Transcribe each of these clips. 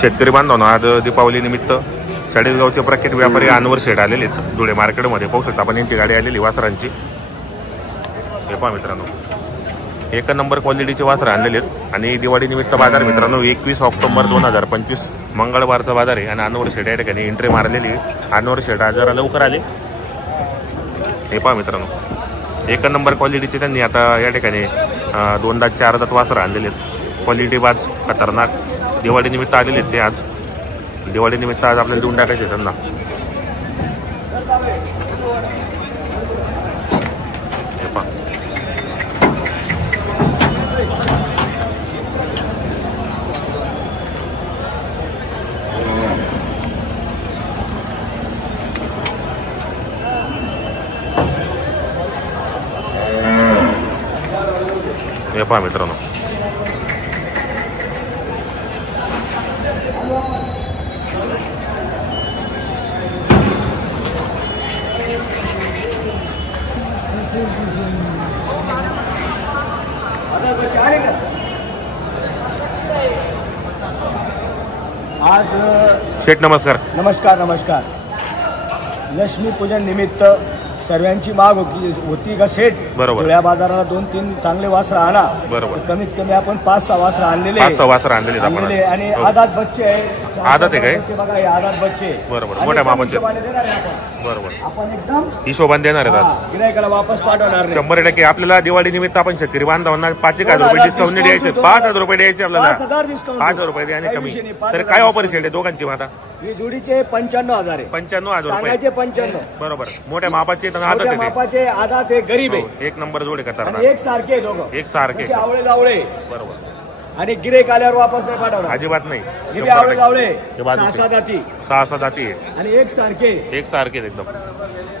शेतकरी बांधवांनो, आज दीपावली निमित्त चाळीसगावचे प्रख्यात व्यापारी अनवर शेठ आलेले आहेत धुळे मार्केटमध्ये. पाहू शकता आपण यांची गाडी आलेली वासरांची. हे पहा मित्रांनो, एक नंबर क्वालिटीचे वासरं आणलेले आहेत. आणि दिवाळी निमित्त बाजार मित्रांनो 21 ऑक्टोबर 2025 मंगळवारचा बाजार आहे. आणि अनवर शेठ या ठिकाणी एंट्री मारलेली आहे. अनवर शेठ आज जरा लवकर आले. हे पहा मित्रांनो, एक नंबर क्वालिटीचे त्यांनी आता या ठिकाणी 2 दात 4 दात वासरं आणलेले आहेत. क्वालिटी बाज खतरनाक. दिवाळी निमित्त आलेले आहेत ते. आज दिवाळी निमित्त आज आपल्याला देऊन टाकायचे त्यांना. हे पहा, हे पहा मित्रांनो, आज शेठ नमस्कार. नमस्कार नमस्कार. लक्ष्मी पूजन निमित्त सर्वांची माग होती का सेठ बरोबर. धुळ्या बाजाराला 2-3 चांगले वासरं आणा. बरोबर. कमीत कमी आपण 5-6 वासरं आणलेले. 5-6 वासरं आणलेले आणि आदात बच्चे आहे. आदात आहे काय? बघा, हे आदात बच्चे. बरोबर. मोठ्या मापाचे. बरोबर. आपण एकदम हिशोबाने देणार आहेत आज. गिरायकाला वापस पाठवणार 100%. आपल्याला दिवाळी निमित्त आपण शेतकरी बांधवांना 5,000 रुपये डिस्काउंट द्यायचे. 5,000 रुपये द्यायचे आपल्याला. 5,000 डिस्काउंट. 5,000 रुपये द्या आणि कमी. तर काय ऑफर शेड आहे दोघांची माता? ही जोडीचे 95,000 आहे. 95,000 रुपये सांगायचे 95. बरोबर. मोठ्या मापाचे मोठ्या मापाचे आदात आहे. गरीब आहे. एक नंबर जोडे करतात. एक सारखे दोघं. एक सारखे आवळे जावळे. बरोबर. आणि गिरेक आल्यावर वापस नाही पाठवणार. अजिबात नाही. हे बी आवळे जावळे. 6 जाती. 6 जाती आहे. आणि एक सारखे. एक सारखे एकदम.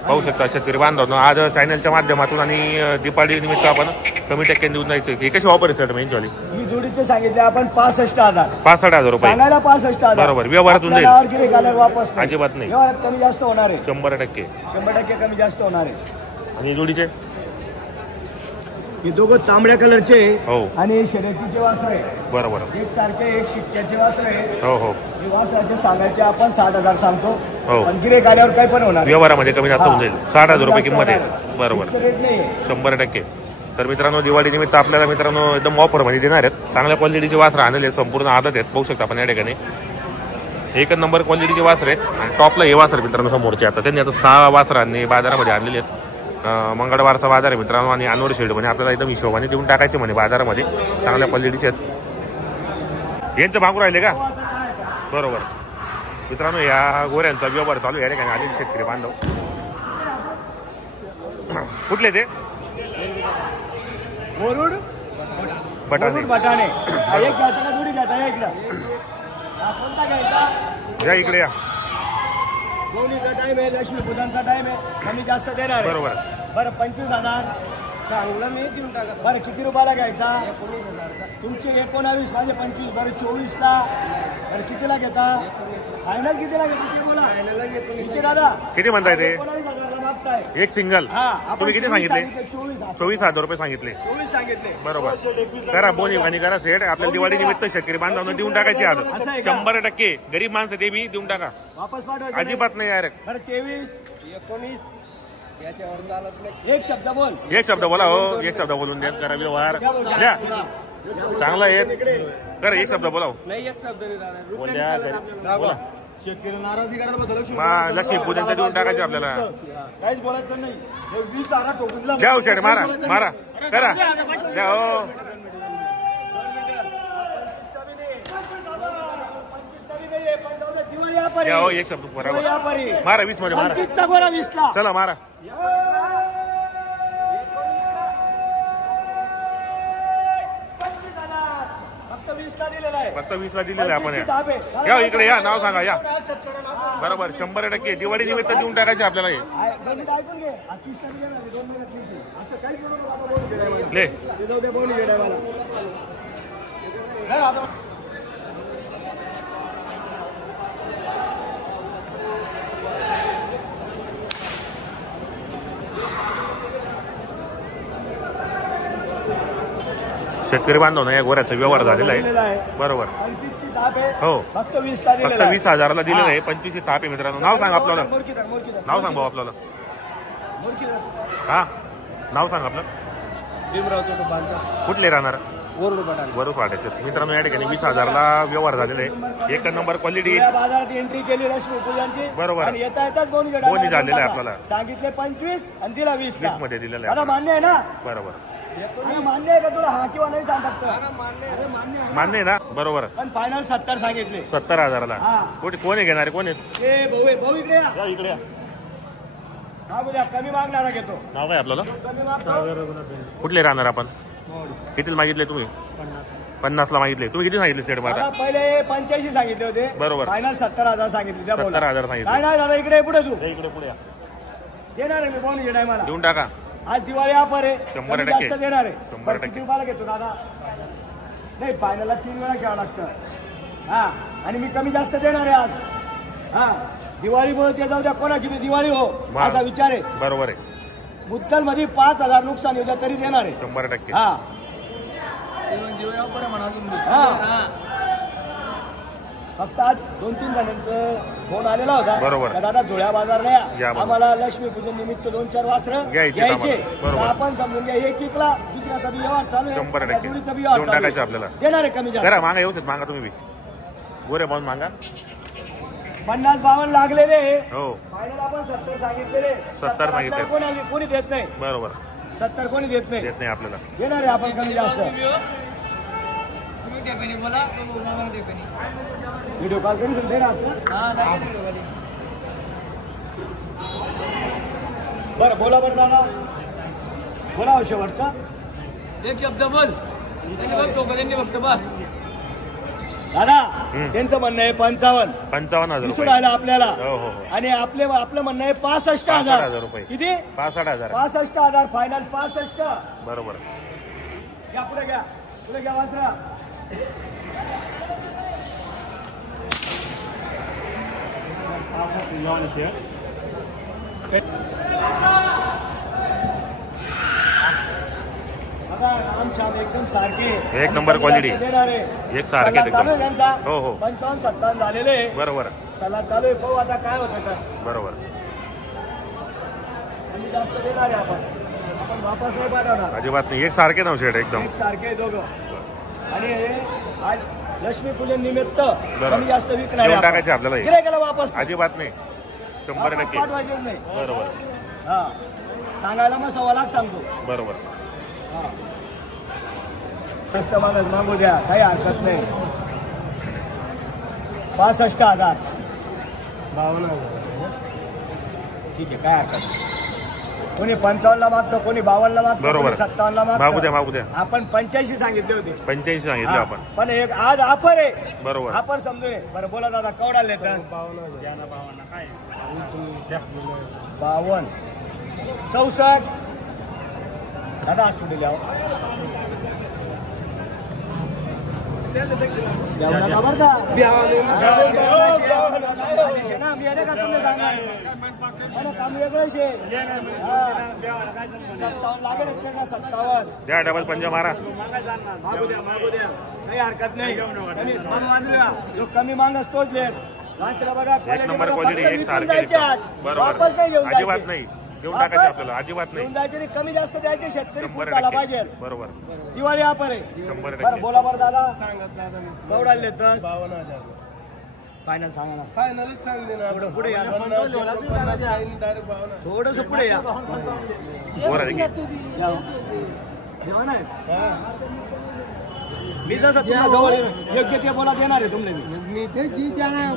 पाहू शकता शेतकरी बांधवांनो, आज चॅनलच्या माध्यमातून आणि दीपावली निमित्त आपण कमी टक्क्याने देऊन जायचं. हे कशी ऑफर आहे सर मेंचवाली? ही जोडीचे सांगितले आपण 65,000. 65,000 रुपये सांगायला 65,000. बरोबर. व्यवहारातून जाईल. गिरेक आल्यावर वापस नाही. अजिबात नाही. व्यवहारात कमी जास्त होणार आहे. 100%. 100% कमी जास्त होणार आहे. आणि जोडीचे हे दोघं तांबड्या कलरचे हो. आणि शर्यतीचे वासर आहे. बरोबर. एक सारखे एक शिक्क्याचे वासर आहे. हो हो. हे वासराचे सांगायचे आपण 7,000 सांगतो. हो. पण गिरेक आल्यावर काही पण होणार. व्यवहारामध्ये कमी जास्त होऊन जाईल. 60,000 रुपये किंमत आहे. बरोबर. 100%. तर मित्रांनो, दिवाळी निमित्त आपल्याला मित्रांनो एकदम ऑफर मध्ये देणार आहेत. चांगल्या क्वालिटीचे वासरं आणलेले संपूर्ण आदत आहेत. पाहू शकता आपण या ठिकाणी एक नंबर क्वालिटीचे वासर आहेत. आणि टॉपला हे वासर मित्रांनो समोरचे. आता त्यांनी आता 6 वासरांनी बाजारामध्ये आणलेले आहेत. मंगळवारचा बाजार आहे मित्रांनो. आणि अनवर शेड म्हणे आपल्याला एकदम हिशोबाने देऊन टाकायचे म्हणे बाजारामध्ये. चांगल्या क्वालिटीचे आहेत. यांचं भागू राहिले का? बरोबर. मित्रांनो, या गोऱ्यांचा व्यवहार चालू या ठिकाणी आलेले शेतकरी बांधव. कुठले ते? बटाणे. बटाणे. या इकडे या. लोणीचा टाइम आहे. लक्ष्मी पूजनचा टाइम आहे. कमी जास्त देणार आहे. बरोबर. बरं 25,000 सांगलं मी देऊन टाका. बरं किती रुपयाला घ्यायचा? 19,000. तुमचे 19 माझे 25. बरं 24ला. बरं कितीला घेता? फायनल कितीला घेता ते बोला. किती दादा? किती म्हणताय ते? 19,000 मागताय. एक सिंगल. तुम्ही किती सांगितले? 24,000 रुपये सांगितले. 24 सांगितले. बरोबर. करा बोनी आणि करा सेट. आपल्याला दिवाळी निमित्त शेतकरी बांधवांना देऊन टाकायची आज. 100%. गरीब माणसं ते बी देऊन टाका. वापस पाठवा. अजिबात नाही यार. बरं 23, 19 याच्यावर चालत नाही. एक शब्द बोल. एक शब्द बोला हो. एक शब्द बोलून द्या. करा व्यवहार द्या. चांगला आहे. करा एक शब्द बोला. नाही एक शब्द बोला. शेतकरी नाराजी करायला लक्ष्मी पूजनचा देऊन टाकायचे आपल्याला. काहीच बोलायचं नाही. 20,000 ठोकून द्या शेट. मारा मारा करा द्या हो. द्या हो. एक शब्द मारा 20 मध्ये मारा. चला मारा. फक्त 20ला दिलेलं आहे आपण. या इकडे या. नाव सांगा या. बरोबर. 100% दिवाळी निमित्त देऊन टाकायचे आपल्याला हे. ले शेतकरी बांधव या गोऱ्याचा व्यवहार झालेला दिलेला आहे. आहे. बरोबर 25ची ताप आहे. हो. फक्त 20 ला फक्त दिलेला आहे. 20,000ला दिलेलं आहे. 25ची ताप आहे मित्रांनो. नाव सांग आपल्याला. मोरकीधर. नाव सांग भाऊ आपल्याला. मोरकीधर. हा नाव सांग आपलं. भीमराव चौक बांचा. कुठले राहणार. वरुड पाड्याचे मित्रांनो. या ठिकाणी 20,000ला व्यवहार झालेला आहे. एक नंबर क्वालिटी. बाजारात एंट्री केली लक्ष्मी पूजनची. बरोबर. आणि येता येतात बोनी झालेलं आहे आपल्याला. सांगितले 25 आणि दिला 20 ला मध्ये दिलेलं आता आहे. मान्य आहे ना. बरोबर अरे मान्य आहे का तुला. हा किंवा नाही सांग फक्त. मान्य आहे ना. बरोबर. पण फायनल 70 सांगितले. 70,000ला. हा. कुठे कोण आहे घेणारे. कोण आहेत. ए भाऊ इकडे या. इकडे या. हा बोला कमी मागणारा घेतो. नाव काय आपल्याला. कमी मागतो. कुठले राहणार आपण. किती मागितले तुम्ही. 50ला मागितले. तुम्ही किती सांगितले सेट आता पहिले 85 सांगितले होते. बरोबर. फायनल 70,000 सांगितले. द्या बोला. 70,000 सांगितले. काय नाही दादा इकडे पुढे तू. इकडे पुढे या. देणार आहे मी बोनचे टायमाला. देऊन टाका. आज दिवाळी ऑफर आहे. 100% जास्त देणार आहे. 100% किती रुपयाला घेतो दादा. नाही फायनलला 3 वेळा घ्यावं लागतं. हा आणि मी कमी जास्त देणार आहे आज. हा दिवाळीमुळे ते जाऊ द्या कोणाची बी दिवाळी हो असा विचार आहे. बरोबर आहे. मुद्दल मध्ये 5,000 नुकसान येऊ द्या तरी देणार आहे. 100%. हा फक्त आज 2-3 जणांचं फोन आलेला होता. बरोबर. दादा धुळ्या बाजारला या आम्हाला लक्ष्मी पूजन निमित्त 2-4 वासरं घ्यायचे. आपण समजून घ्या एक एकला दुसऱ्याचा बी व्यवहार चालू आहे. 100%. जोडीचा बी व्यवहार चालू आहे. आपल्याला देणार आहे कमी जास्त. करा मागा येऊच मागा तुम्ही बी. गोरे पाहून मागा. 50-52 लागलेले. हो फायनल आपण 70 सांगितलेले. 70 सांगितले. कोणी देत नाही. बरोबर. 70 कोणी देत नाही. देत नाही आपल्याला. देणार आहे आपण कमी जास्त. व्हिडिओ कॉल करू शकते ना. बरं बोला बरं दादा. बोला शेवटचा एक शब्द बोल. फक्त बस दादा. त्यांचं म्हणणं आहे 55,000 रुपये राहिला आपल्याला. हो हो. आणि आपलं म्हणणं आहे 65,000 रुपये. किती. 65,000 फायनल 65. बरोबर. घ्या पुढे घ्या वासरा. नाम छान एकदम सारखे. एक नंबर क्वालिटी. एक सारखे चालू आहे त्यांचा. हो हो. 55-57 झालेले. बरोबर. सला चालू आहे. पाहू आता काय होतं तर. बरोबर. कमी जास्त देणार आहे आपण वापस नाही पाठवणार. अजिबात नाही. एक सारखे नाव शेट एकदम. एक सारखे दोघं. आणि आज लक्ष्मी पूजन निमित्त कमी जास्त विकणार आहे. टाकायचे आपल्याला. गिरायकाला वापस अजिबात नाही. 100% पाठवायचेच नाही. बरोबर. हा सांगायला मग 1.25 लाख सांगतो. बरोबर. कस्टमरच मागू द्या काही हरकत नाही. 65,000 ठीक आहे काय हरकत नाही. कोणी 55ला मागतो कोणी 52ला मागतो. बरोबर. 57ला मागू द्या. आपण 85 सांगितले होते. 85 सांगितले आपण. पण एक आज ऑफर आहे. बरोबर. ऑफर समजून आहे. बरं बोला दादा केवढा लेटर. 52 64 दादा आज कुठे द्यावं. बरं का तुम्ही सांगा मला काम वेगळंच आहे. 57 लागेल त्याचा 57. द्या डबल पंजा मारा. मागू द्या काही हरकत नाही. जो कमी मागस तोच देत. बघा एक नंबर क्वालिटी. एक सारखे. वापस नाही घेऊन अजिबात नाही. देऊन टाकायचे आपल्याला. अजिबात नाही. जायचे नाही. कमी जास्त द्यायचे. शेतकरी खूप झाला पाहिजे. बरोबर. दिवाळी ऑफर आहे. 100%. बोला बरं दादा. केवढा लेतस. 52,000 फायनल सांगा ना. फायनलच सांग दे ना. पुढे या. थोडस पुढे या. मी जसं तुम्हाला जवळ योग्य ते बोला देणार आहे तुमने. मी ते जी जाणार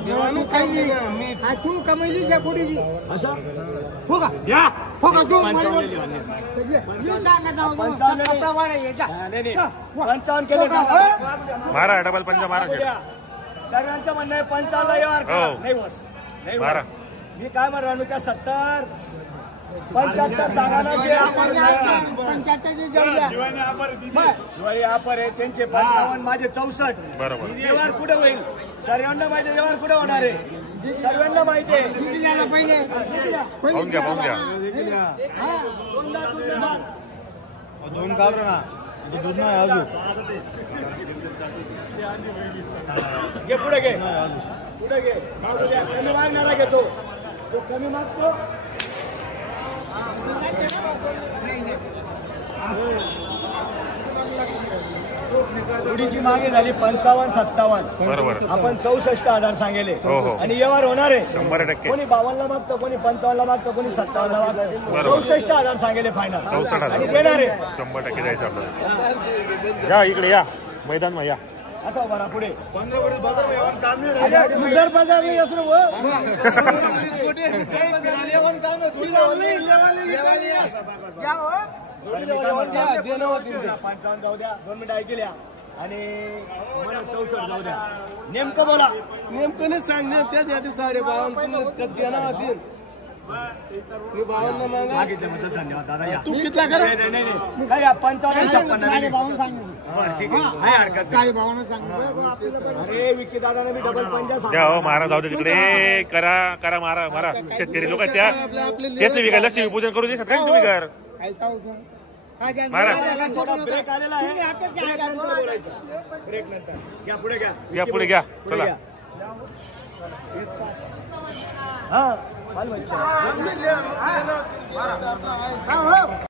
काही नाही. मी तू कमाईली जा कुठे बी असं हो का. या हो का. 55 केले मारा डबल पंजा मारा शेट. सर्वांचं म्हणणं आहे 55ला व्यवहार करा. नाही बस नाही मारा. मी काय म्हणणार त्या 70 75 सांगा ना. दिवाळी ऑफर आहे त्यांचे 55 माझे 64. बरोबर. व्यवहार कुठे होईल. सर्वांना माहिती व्यवहार कुठे होणार आहे. सर्वांना माहिती आहे. पाहून घ्या. दोन काढ ना. दूध नाही अजून घे पुढे घे पुढे घे मागू द्या कमी मागणारा घेतो तो कमी मागतो पुढीची मागे झाली 55-57 बरोबर आपण 64,000 सांगेले हो, हो. आणि व्यवहार होणार आहे 100%. कोणी 52 मागतो कोणी 55 मागतो कोणी 57 मागतो 64,000 सांगेले फायनल 64,000 आणि देणार आहे 100% द्यायचं आपल्याला या इकडे या मैदान मा या असा बरा पुढे पंचावन्न जाऊ द्या 2 मिनिटं ऐकल्या आणि मला 64 जाऊ द्या नेमकं बोला नेमकं नाही सांगणे त्याच यादी 52 कधी देणार होती मी 52 मागा मागितल्याबद्दल धन्यवाद दादा या तू कितला कर नाही काय या 55-56 ठीक आहे काही हरकत नाही अरे विक्की दादाने मी डबल 50 द्या हो मारा जाऊ दे तिकडे करा करा मारा मारा शेतकरी लोक त्या त्याचे विकाय लक्ष्मी पूजन करू देतात काय तुम्ही घर मारा थोडा ब्रेक आलेला आहे ब्रेक नंतर बोलायचं ब्रेक नंतर घ्या पुढे घ्या घ्या पुढे घ्या चला हा